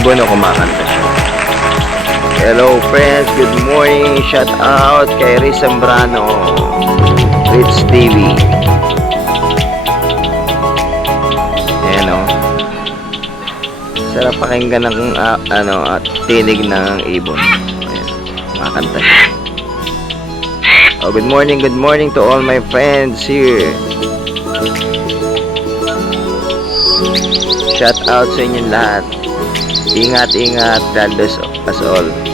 ibon o kumakanta siya. Hello friends, good morning. Shout out kay Riz Zambrano, Rich TV. Ayan o. Sarap pakinggan ng at tinig ng ibon. Ayan, kumakanta siya. Oh, good morning to all my friends here. Shout out sa inyong lahat. Ingat, God bless us all.